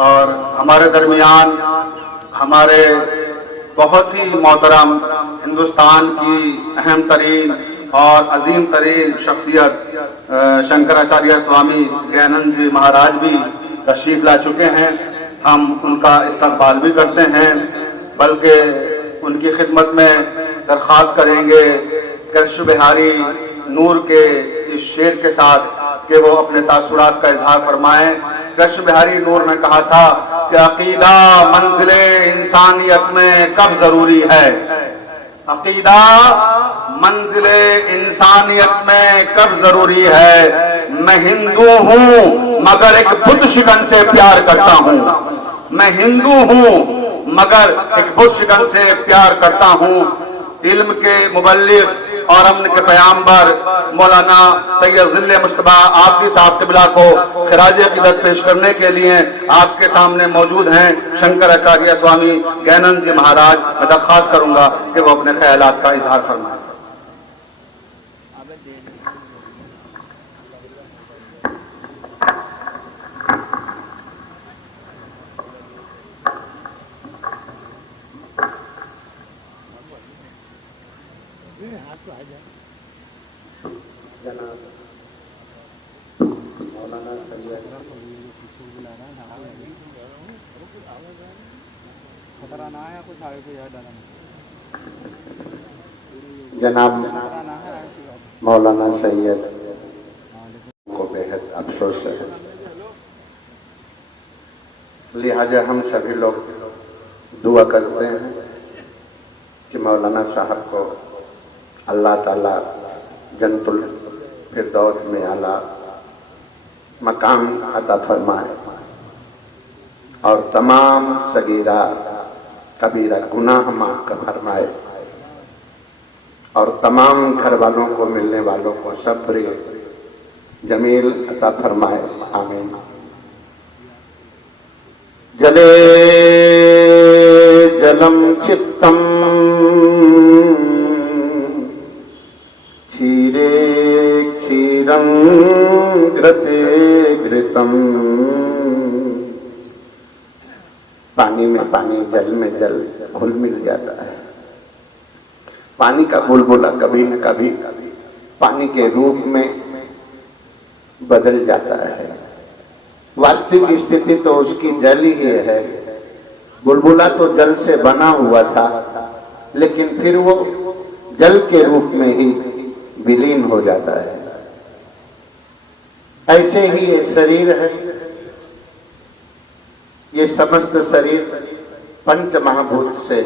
और हमारे दरमियान हमारे बहुत ही मोहतरम हिंदुस्तान की अहम तरीन और अजीम तरीन शख्सियत शंकराचार्य स्वामी गयानंद जी महाराज भी तशरीफ ला चुके हैं। हम उनका इस्तकबाल भी करते हैं, बल्कि उनकी खिदमत में दरख्वास्त करेंगे कृष्ण बिहारी नूर के इस शेर के साथ कि वो अपने तासुरात का इजहार फरमाएं। कृष्ण बिहारी नूर ने कहा था कि अकीदा मंजिले इंसानियत में कब जरूरी है, अकीदा मंजिले इंसानियत में कब जरूरी है। मैं हिंदू हूँ मगर एक बुत शिकन से प्यार करता हूँ, मैं हिंदू हूँ मगर एक बुत शिकन से प्यार करता हूँ। इल्म के मुबल्लिग और अमन के पैगंबर मौलाना सैयद ज़िल्ले मुश्तबा आबदी साहब क़िबला को खिराज अक़ीदत पेश करने के लिए आपके सामने मौजूद हैं शंकराचार्य स्वामी गयानंद जी महाराज। मैं दरख्वास्त करूंगा कि वो अपने ख्यालात का इजहार फरमाएं। जनाब मौलाना सैयद को बेहद अफसोस है, लिहाजा हम सभी लोग दुआ करते हैं कि मौलाना साहब को अल्लाह ताला जन्नतुल फिरदौस में आला मकाम अता फरमाए और तमाम सगीरा कबीरा गुनाह माफ फरमाए और तमाम घर वालों को मिलने वालों को सब्र जमील अता फरमाए। आमीन। जले जलम चित्तम क्षीरे क्षीरं घृते घृतम। पानी में पानी, जल में जल घुल मिल जाता है। पानी का बुलबुला कभी न कभी पानी के रूप में बदल जाता है। वास्तविक स्थिति तो उसकी जल ही है। बुलबुला तो जल से बना हुआ था, लेकिन फिर वो जल के रूप में ही विलीन हो जाता है। ऐसे ही ये शरीर है, ये समस्त शरीर पंच महाभूत से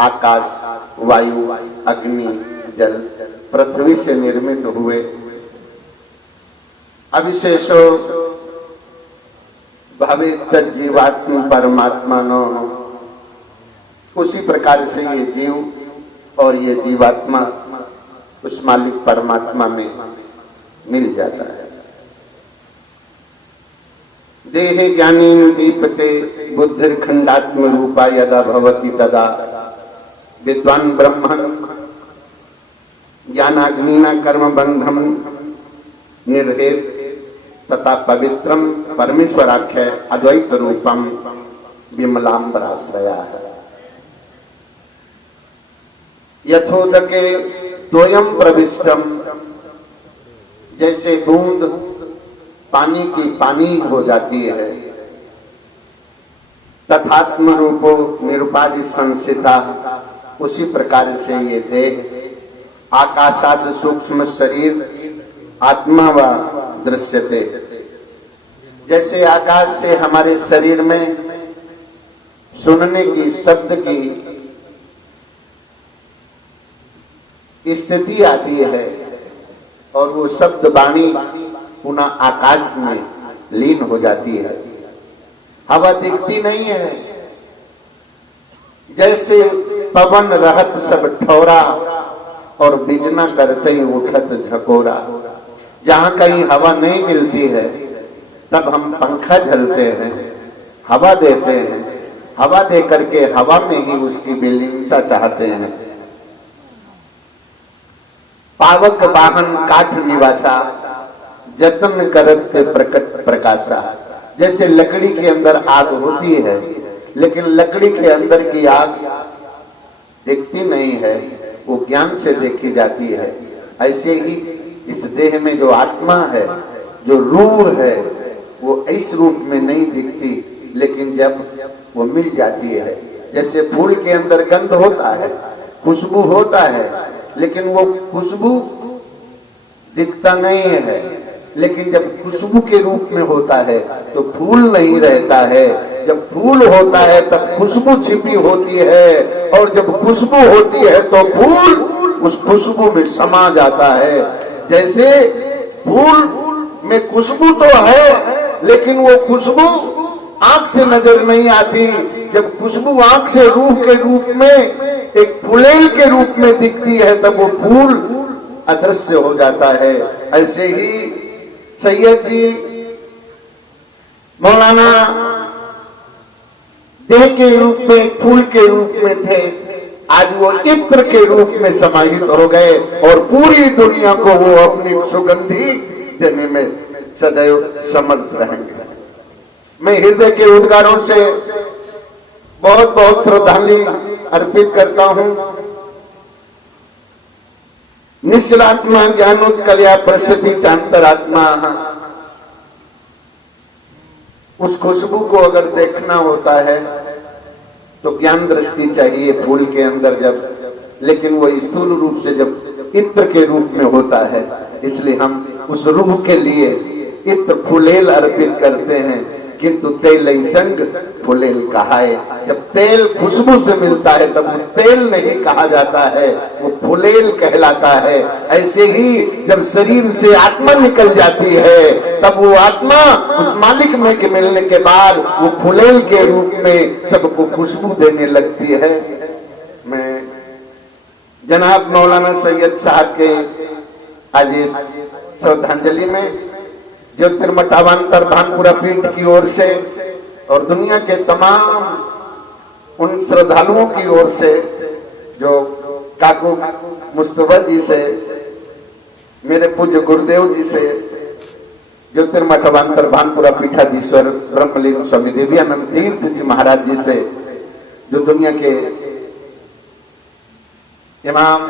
आकाश, वायु, अग्नि, जल, पृथ्वी से निर्मित हुए अविशेषो भवित जीवात्म परमात्मा नो। उसी प्रकार से ये जीव और ये जीवात्मा उस मालिक परमात्मा में मिल जाता है। देहे ज्ञानी दीपते बुद्धिर्खंडात्म रूपा यदा भवति तदा विद्वान ब्रह्मण ज्ञानाग्निना कर्म बंधम निर्हेत तथा पवित्रम परमेश्वराख्य अद्वैत रूपम विमलांबराश्रया। यथोदके तोयम प्रविष्टम, जैसे बूंद पानी की पानी हो जाती है, तथात्म रूपो निरुपाधि संसिता, उसी प्रकार से ये देह आकाशाद सूक्ष्म शरीर आत्मा व दृश्यते। जैसे आकाश से हमारे शरीर में सुनने की, शब्द की स्थिति आती है और वो शब्द वाणी पुनः आकाश में लीन हो जाती है। हवा दिखती नहीं है, जैसे पवन रहत सब ठौरा और बिजना करते ही उठत झकोरा। जहां कहीं हवा नहीं मिलती है तब हम पंखा झलते हैं, हवा देते हैं, हवा दे करके हवा में ही उसकी विलीनता चाहते हैं। पावक वाहन काठ निवासा जतन करते प्रकट प्रकाशा। जैसे लकड़ी के अंदर आग होती है, लेकिन लकड़ी के अंदर की आग दिखती नहीं है, वो ज्ञान से देखी जाती है। ऐसे ही इस देह में जो आत्मा है, जो रूह है, वो इस रूप में नहीं दिखती, लेकिन जब वो मिल जाती है, जैसे फूल के अंदर गंध होता है, खुशबू होता है, लेकिन वो खुशबू दिखता नहीं है, लेकिन जब खुशबू के रूप में होता है तो फूल नहीं रहता है। जब फूल होता है तब खुशबू छिपी होती है, और जब खुशबू होती है तो फूल उस खुशबू में समा जाता है। जैसे फूल में खुशबू तो है, लेकिन वो खुशबू आंख से नजर नहीं आती। जब खुशबू आंख से रूह के रूप में, एक फुलेल के रूप में दिखती है, तब वो फूल अदृश्य हो जाता है। ऐसे ही सैयद जी मौलाना देह के रूप में, फूल के रूप में थे, आज वो इत्र के रूप में समाहित हो गए और पूरी दुनिया को वो अपनी सुगंधी देने में सदैव समर्थ रहेंगे। मैं हृदय के उद्गारों से बहुत बहुत श्रद्धांजलि अर्पित करता हूं। निश्चलात्मा ज्ञानोत्कलया प्रसिद्धि चांतरात्मा, उस खुशबू को अगर देखना होता है तो ज्ञान दृष्टि चाहिए फूल के अंदर जब, लेकिन वो स्थूल रूप से जब इत्र के रूप में होता है, इसलिए हम उस रूह के लिए इत्र फुलेल अर्पित करते हैं। किंतु तेल संग फुलेल कहाए, जब तेल खुशबू से मिलता है तब वो तेल नहीं कहा जाता है, वो फुलेल कहलाता है। ऐसे ही जब शरीर से आत्मा निकल जाती है तब वो आत्मा उस मालिक में के मिलने के बाद वो फुलेल के रूप में सबको खुशबू देने लगती है। मैं जनाब मौलाना सैयद साहब के आज इस श्रद्धांजलि में ज्योतिर्मठावांतर भानपुरा पीठ की ओर से और दुनिया के तमाम उन श्रद्धालुओं की ओर से जो काकू मुस्तफा जी से, मेरे पूज्य गुरुदेव जी से, ज्योतिर्मठावांतर भानपुरा पीठाधीश्वर ब्रह्मलीन स्वामी देवयानंद तीर्थ जी महाराज जी से, जो दुनिया के इमाम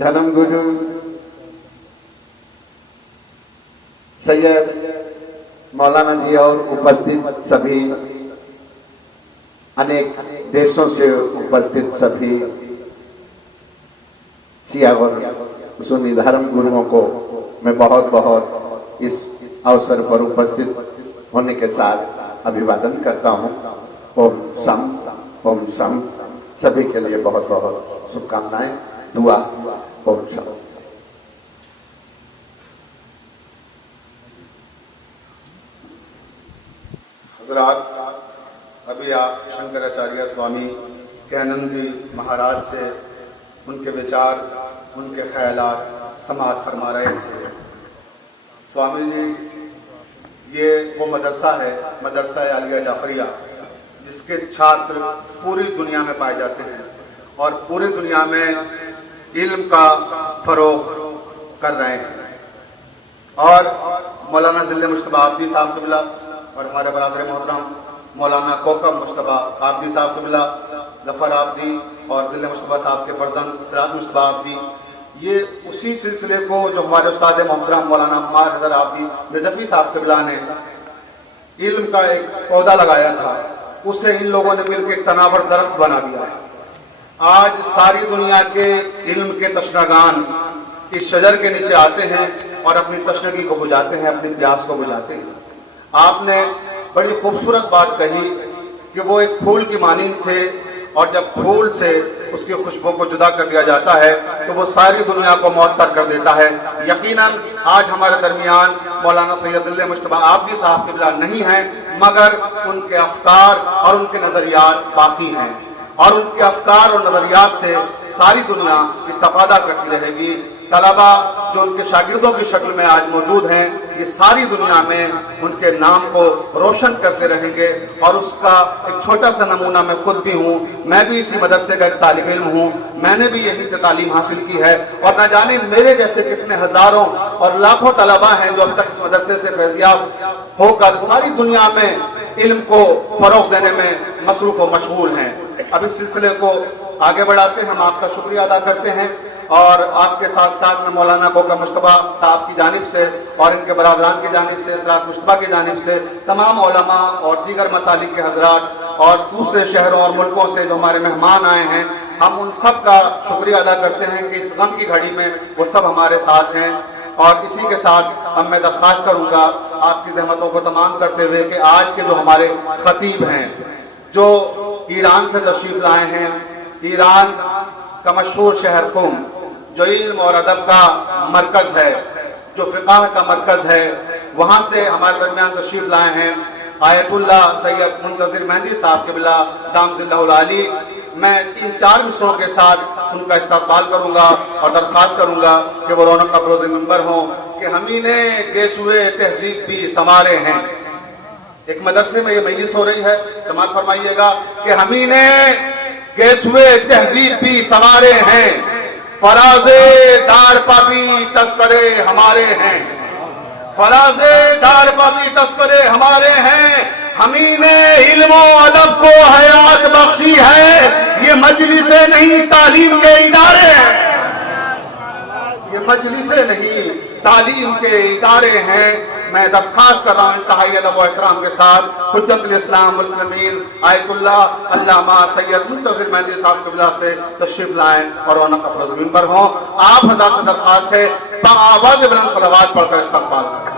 धर्म गुरु सैयद मौलाना जी और उपस्थित सभी अनेक देशों से उपस्थित सभी सिया और सुन्नी धर्म गुरुओं को मैं बहुत बहुत इस अवसर पर उपस्थित होने के साथ अभिवादन करता हूं। ओम शम सभी के लिए बहुत बहुत शुभकामनाएं, दुआ। ओम शम। हजरात, अभी आप शंकराचार्य स्वामी ज्ञानंद जी महाराज से उनके विचार, उनके ख्यालात समाअत फरमा रहे थे। स्वामी जी, ये वो मदरसा है, मदरसा आलिया जाफरिया, जिसके छात्र पूरी दुनिया में पाए जाते हैं और पूरी दुनिया में इल्म का फरोग कर रहे हैं। और मौलाना ज़िले मुश्तबा आबदी साहब क़िबला और हमारे बरादर मोहतरम मौलाना कोकम मुश्तबा आबदी साहब क़िबला, जफ़र आबदी और ज़िले मुश्तबा साहब के फर्जंद सिराज मुश्तबा आबदी, ये उसी सिलसिले को जो हमारे उस्ताद मोहतरम मौलाना अम्मार हैदर आबदी नजफ़ी साहब क़िबला ने इल्म का एक पौधा लगाया था, उसे इन लोगों ने मिलकर एक तनावर दरख्त बना दिया है। आज सारी दुनिया के इल्म के तशनागान इस शजर के नीचे आते हैं और अपनी तशनगी को बुझाते हैं, अपनी प्यास को बुझाते हैं। आपने बड़ी खूबसूरत बात कही कि वो एक फूल की मानी थे और जब फूल से उसकी खुशबू को जुदा कर दिया जाता है तो वो सारी दुनिया को मअत्तर कर देता है। यकीनन आज हमारे दरमियान मौलाना सैयद मुश्तबा आबदी साहब क़िबला नहीं हैं, मगर उनके अफकार और उनके नज़रियात बाकी हैं और उनके अफकार और नज़रियात से सारी दुनिया इस्तेफादा करती रहेगी। तलबा जो उनके शागिर्दों की शक्ल में आज मौजूद हैं, ये सारी दुनिया में उनके नाम को रोशन करते रहेंगे। और उसका एक छोटा सा नमूना मैं खुद भी हूँ। मैं भी इसी मदरसे का एक तालिब इल्म हूँ। मैंने भी यहीं से तालीम हासिल की है और न जाने मेरे जैसे कितने हजारों और लाखों तलबा हैं जो अब तक इस मदरसे से फैज़याब होकर सारी दुनिया में इल्म को फरोग देने में मसरूफ और मशगूल हैं। अब इस सिलसिले को आगे बढ़ाते हैं। हम आपका शुक्रिया अदा करते हैं और आपके साथ साथ में मौलाना कोका मुश्तबा साहब की जानिब से और इनके बरादरान की जानिब से, सरात मुश्तबा की जानिब से, तमाम उलमा और दीगर मसालिक के हजरात और दूसरे शहरों और मुल्कों से जो हमारे मेहमान आए हैं, हम उन सब का शुक्रिया अदा करते हैं कि इस गम की घड़ी में वो सब हमारे साथ हैं। और इसी के साथ अब मैं दरख्वास्त करूँगा आपकी जहमतों को तमाम करते हुए कि आज के जो हमारे खतीब हैं, जो ईरान से तशरीफ लाए हैं, ईरान का मशहूर शहर कुम, जो इल्म और अदब का मरकज है, जो फ़िक़ह का मरकज है, वहाँ से हमारे दरमियान तशरीफ लाए हैं आयतुल्लाह सैयद मुंतज़िर मेहंदी साहब क़िबला दामसिल्लाहुल आली। मैं इन 4 मिसरों के साथ उनका इस्तक़बाल करूँगा और दरख्वास्त करूँगा कि वो रौनक अफरोज़ मिंबर हों कि हमीने गेसुए तहजीब भी संवारे हैं। एक मदरसे में ये मजलिस हो रही है, समाअत फरमाइएगा कि हमीने गेसुए तहजीब भी संवारे हैं, फराज़े दार पाबी तस्करे हमारे हैं, फराज़े दार पाबी तस्करे हमारे हैं। हमीने इल्म और अदब को हयात बख्शी है, ये मजलिसे नहीं तालीम के इदारे हैं, ये मजलिसे नहीं तालीम के इदारे हैं। मैं दरख्वास्त कर रहा हूँ इंतहाई अदब व एहतराम के साथ हुज्जतुल इस्लाम वल मुस्लिमीन आयतुल्लाह अल्लामा सैयद मुंतज़िर मेहंदी साहब क़िबला से तशरीफ लाएं और रौनक अफरोज़ मिंबर हों। आप हज़रात से दरख्वास्त है, आवाज़ बुलंद सलावत पढ़कर इस्तक़बाल करें।